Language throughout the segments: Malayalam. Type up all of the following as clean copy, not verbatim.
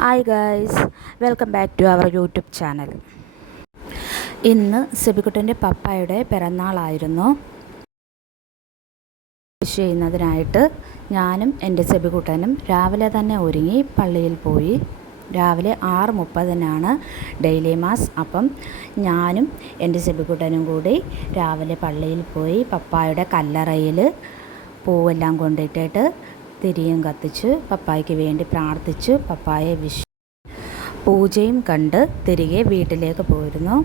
Hi guys, welcome back to our YouTube channel. ഇന്ന് സെബിക്കുട്ടൻ്റെ പപ്പായുടെ പിറന്നാളായിരുന്നു. വിഷ് ചെയ്യുന്നതിനായിട്ട് ഞാനും എൻ്റെ സെബിക്കുട്ടനും രാവിലെ തന്നെ ഒരുങ്ങി പള്ളിയിൽ പോയി. രാവിലെ 6:30 ഡെയിലി മാസ്. അപ്പം ഞാനും എൻ്റെ സെബിക്കുട്ടനും കൂടി രാവിലെ പള്ളിയിൽ പോയി പപ്പായുടെ കല്ലറയിൽ പൂവെല്ലാം കൊണ്ടിട്ടിട്ട് തിരിയും കത്തിച്ച് പപ്പായ്ക്ക് വേണ്ടി പ്രാർത്ഥിച്ച് പപ്പായെ പൂജയും കണ്ട് തിരികെ വീട്ടിലേക്ക് പോയിരുന്നു.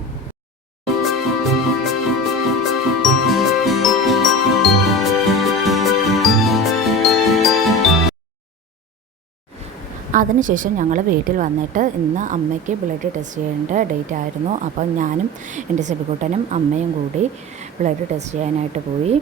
അതിനുശേഷം ഞങ്ങൾ വീട്ടിൽ വന്നിട്ട് ഇന്ന് അമ്മയ്ക്ക് ബ്ലഡ് ടെസ്റ്റ് ചെയ്യേണ്ട ഡേറ്റ് ആയിരുന്നു. അപ്പം ഞാനും എൻ്റെ സെബിക്കുട്ടനും അമ്മയും കൂടി ബ്ലഡ് ടെസ്റ്റ് ചെയ്യാനായിട്ട് പോയി.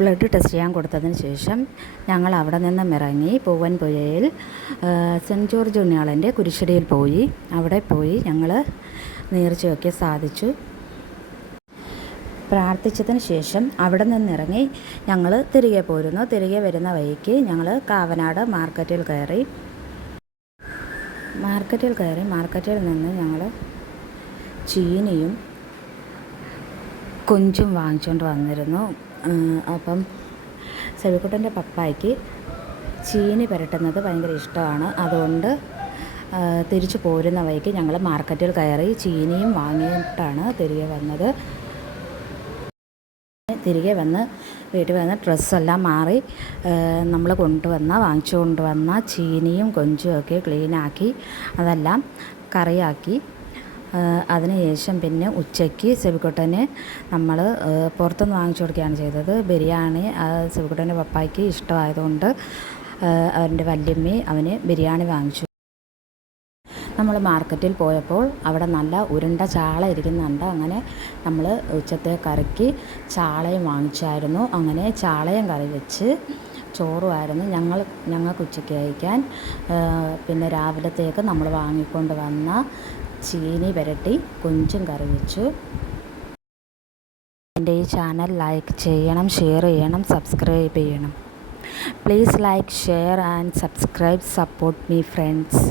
ബ്ലഡ് ടെസ്റ്റ് ചെയ്യാൻ കൊടുത്തതിന് ശേഷം ഞങ്ങൾ അവിടെ നിന്നും ഇറങ്ങി പൂവൻപുഴയിൽ സെൻറ്റ് ജോർജ് ഉണ്ണിയാളൻ്റെ കുരിശടിയിൽ പോയി. അവിടെ പോയി ഞങ്ങൾ നേർച്ചയൊക്കെ സാധിച്ചു. പ്രാർത്ഥിച്ചതിന് ശേഷം അവിടെ നിന്നിറങ്ങി ഞങ്ങൾ തിരികെ പോരുന്നു. തിരികെ വരുന്ന വഴിക്ക് ഞങ്ങൾ കാവനാട് മാർക്കറ്റിൽ കയറി. മാർക്കറ്റിൽ നിന്ന് ഞങ്ങൾ ചീനിയും കൊഞ്ചും വാങ്ങിച്ചുകൊണ്ട് വന്നിരുന്നു. അപ്പം സെബിക്കുട്ടൻ്റെ പപ്പായ്ക്ക് ചീനി പുരട്ടുന്നത് ഭയങ്കര ഇഷ്ടമാണ്. അതുകൊണ്ട് തിരിച്ചു പോരുന്ന വഴിക്ക് ഞങ്ങൾ മാർക്കറ്റിൽ കയറി ചീനിയും വാങ്ങിയിട്ടാണ് തിരികെ വന്നത്. തിരികെ വന്ന് വീട്ടിൽ വന്ന് ഡ്രസ്സെല്ലാം മാറി നമ്മൾ വാങ്ങിച്ചു കൊണ്ടുവന്ന ചീനിയും കൊഞ്ചും ഒക്കെ ക്ലീനാക്കി അതെല്ലാം കറിയാക്കി. അതിനുശേഷം പിന്നെ ഉച്ചയ്ക്ക് സെബിക്കുട്ടന് നമ്മൾ പുറത്തുനിന്ന് വാങ്ങിച്ചു കൊടുക്കുകയാണ് ചെയ്തത്. ബിരിയാണി സെബിക്കുട്ടൻ്റെ പപ്പായ്ക്ക് ഇഷ്ടമായതുകൊണ്ട് അവൻ്റെ വല്യമ്മ അവന് ബിരിയാണി വാങ്ങിച്ചു. നമ്മൾ മാർക്കറ്റിൽ പോയപ്പോൾ അവിടെ നല്ല ഉരുണ്ട ചാള ഇരിക്കുന്നുണ്ട്. അങ്ങനെ നമ്മൾ ഉച്ചത്തെ കറിക്ക് ചാളയും വാങ്ങിച്ചായിരുന്നു. അങ്ങനെ ചാളയും കറി വെച്ച് ചോറുമായിരുന്നു ഞങ്ങൾക്ക് ഉച്ചയ്ക്ക് കഴിക്കാൻ. പിന്നെ രാവിലത്തേക്ക് നമ്മൾ വാങ്ങിക്കൊണ്ട് വന്ന ചീനി പുരട്ടി കൊഞ്ചും കറി വെച്ചു. എൻ്റെ ഈ ചാനൽ ലൈക്ക് ചെയ്യണം, ഷെയർ ചെയ്യണം, സബ്സ്ക്രൈബ് ചെയ്യണം. Please like, share and subscribe. Support me friends.